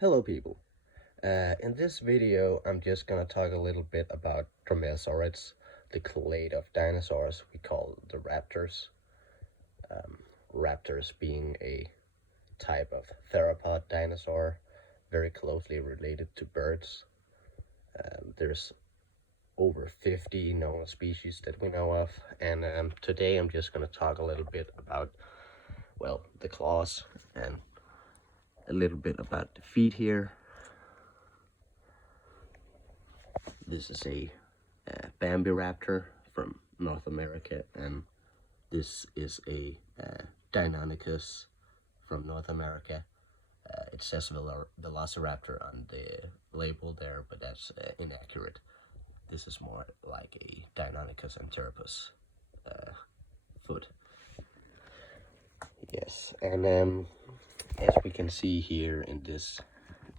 Hello people. In this video I'm just gonna talk a little bit about Dromaeosaurids, the clade of dinosaurs we call the raptors. Raptors being a type of theropod dinosaur very closely related to birds. There's over 50 known species that we know of, and today I'm just gonna talk a little bit about, well, the claws and a little bit about the feet here. This is a Bambiraptor from North America, and this is a Deinonychus from North America. It says Velociraptor on the label there, but that's inaccurate. This is more like a Deinonychus enteropus foot. Yes, and as we can see here in this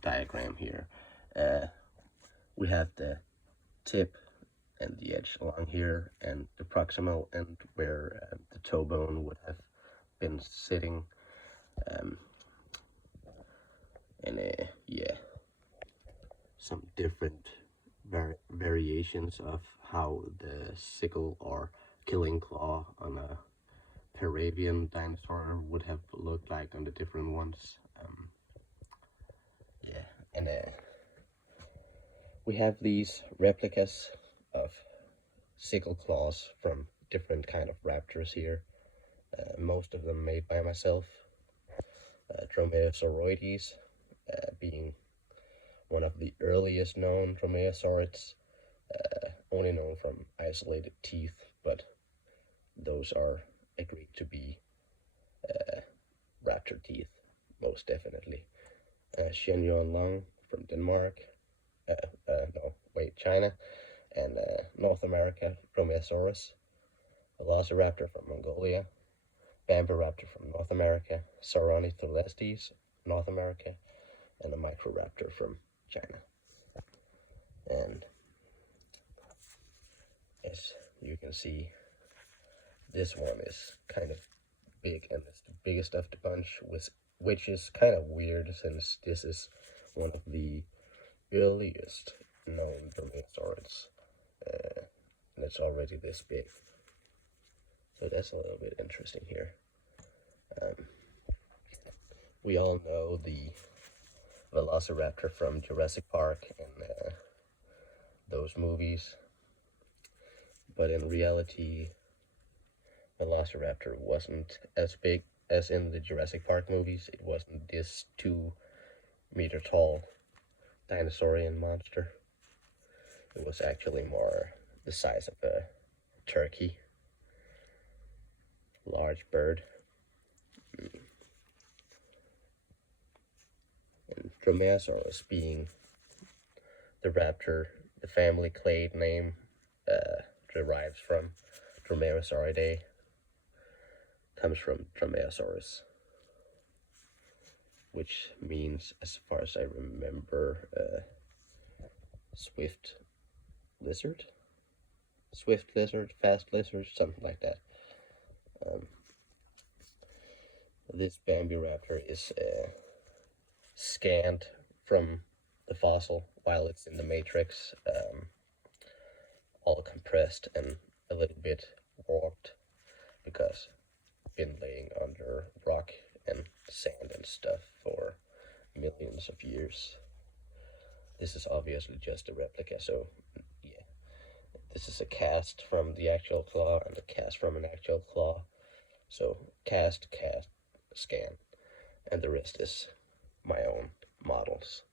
diagram here, we have the tip and the edge along here, and the proximal end where the toe bone would have been sitting. Yeah, some different variations of how the sickle or killing claw on a paravian dinosaur would have looked like on the different ones. Yeah, and we have these replicas of sickle claws from different kind of raptors here. Most of them made by myself. Dromaeosauroides being one of the earliest known dromaeosaurids, only known from isolated teeth, but those are agreed to be raptor teeth, most definitely. Shenyuan Long from Denmark, China, and North America, Dromaeosaurus, Velociraptor from Mongolia, Bambiraptor from North America, Sauronitholestes, North America, and a Microraptor from China. And as you can see, this one is kind of big, and it's the biggest of the bunch, which is kind of weird since this is one of the earliest known dromaeosaurids, and it's already this big. So that's a little bit interesting here. We all know the Velociraptor from Jurassic Park and those movies, but in reality, Velociraptor wasn't as big as in the Jurassic Park movies. It wasn't this 2-meter tall dinosaurian monster. It was actually more the size of a turkey, large bird. And Dromaeosaurus being the raptor, the family clade name derives from Dromaeosauridae, comes from Dromaeosaurus, which means, as far as I remember, swift lizard, fast lizard, something like that. This Bambiraptor is scanned from the fossil while it's in the matrix, all compressed and a little bit warped because been laying under rock and sand and stuff for millions of years. This is obviously just a replica, so yeah, this is a cast from the actual claw and a cast from an actual claw. So cast, scan, and the rest is my own models.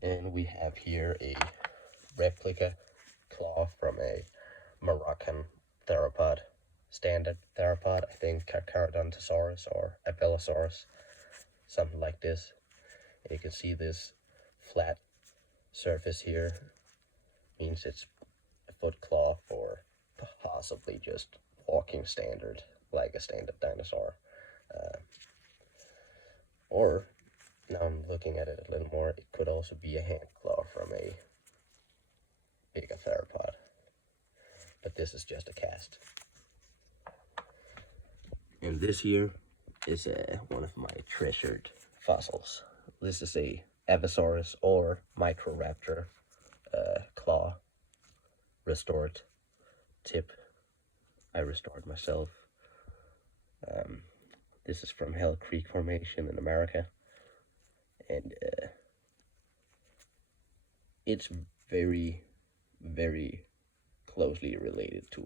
And we have here a replica claw from a Moroccan theropod, standard theropod, I think Carcharodontosaurus or Apellosaurus, something like this. And you can see this flat surface here means it's a foot claw for possibly just walking standard, like a standard dinosaur. Or, now I'm looking at it a little more, it could also be a hand claw from a bigger theropod. But this is just a cast. And this here is one of my treasured fossils. This is a Apatosaurus or Microraptor claw restored tip. I restored myself. This is from Hell Creek Formation in America, and it's very, very closely related to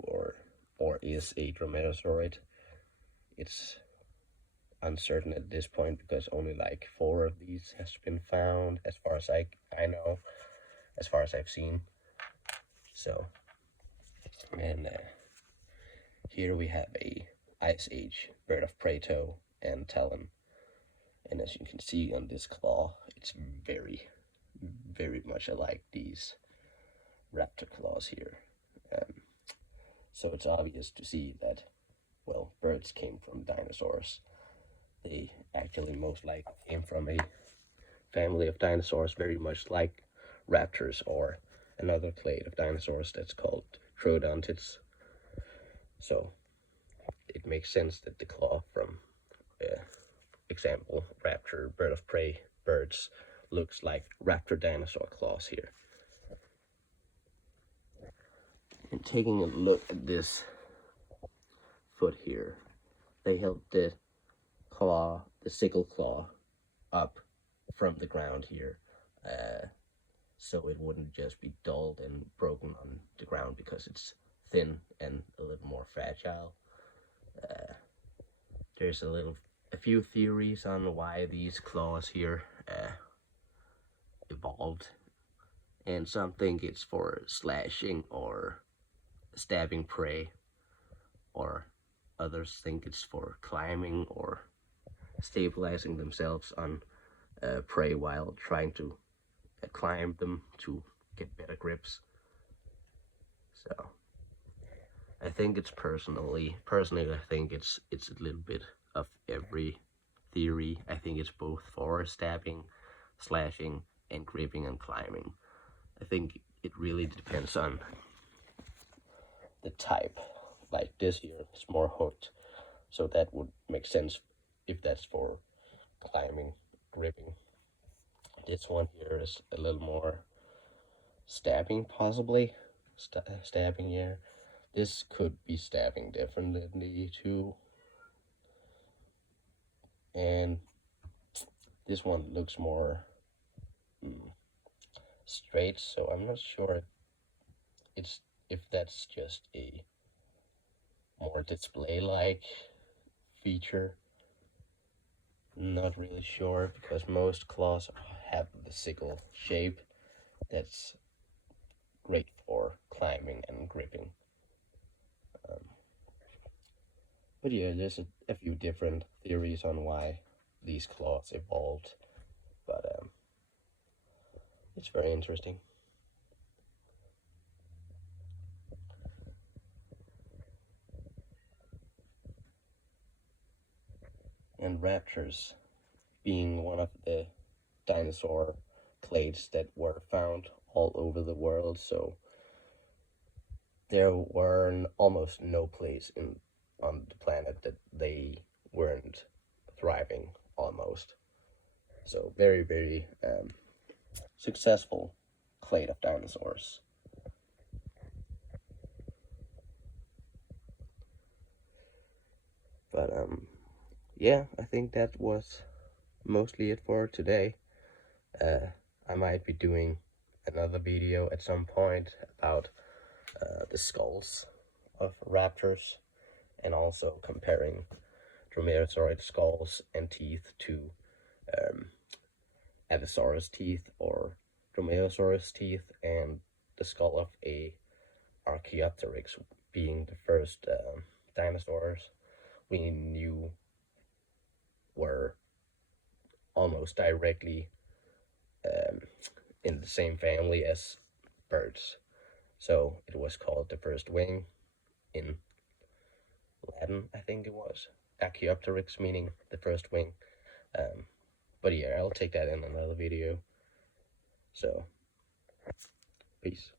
or is a Dromaeosaurid. It's uncertain at this point because only like 4 of these has been found, as far as I know, as far as I've seen. So, and here we have a Ice Age bird of prey toe and talon, and as you can see on this claw, it's very, very much alike these raptor claws here. So it's obvious to see that, well, birds came from dinosaurs. They actually most likely came from a family of dinosaurs very much like raptors or another clade of dinosaurs that's called troodontids. So it makes sense that the claw from, example, raptor, bird of prey birds looks like raptor dinosaur claws here. And taking a look at this foot here, they held the claw, the sickle claw, up from the ground here, so it wouldn't just be dulled and broken on the ground because it's thin and a little more fragile. There's a few theories on why these claws here evolved, and some think it's for slashing or stabbing prey, or others think it's for climbing or stabilizing themselves on prey while trying to climb them to get better grips. So I think it's personally I think it's a little bit of every theory. I think it's both for stabbing, slashing, and gripping and climbing. I think it really depends on the type. Like this here is more hooked, so that would make sense if that's for climbing, gripping. This one here is a little more stabbing, possibly. Stabbing, yeah. This could be stabbing differently too. And this one looks more straight, so I'm not sure if that's just a more display-like feature. Not really sure, because most claws have the sickle shape that's great for climbing and gripping. But yeah, there's a few different theories on why these claws evolved, but it's very interesting. And raptors being one of the dinosaur clades that were found all over the world, so there were almost no place on the planet that they weren't thriving, almost. So very, very successful clade of dinosaurs. But yeah, I think that was mostly it for today. I might be doing another video at some point about the skulls of raptors, and also comparing Dromaeosaurid skulls and teeth to Apatosaurus teeth or Dromaeosaurus teeth, and the skull of a Archaeopteryx being the first dinosaurs we knew were almost directly in the same family as birds. So it was called the first wing in Latin, I think it was. Archaeopteryx meaning the first wing. But yeah, I'll take that in another video. So, peace.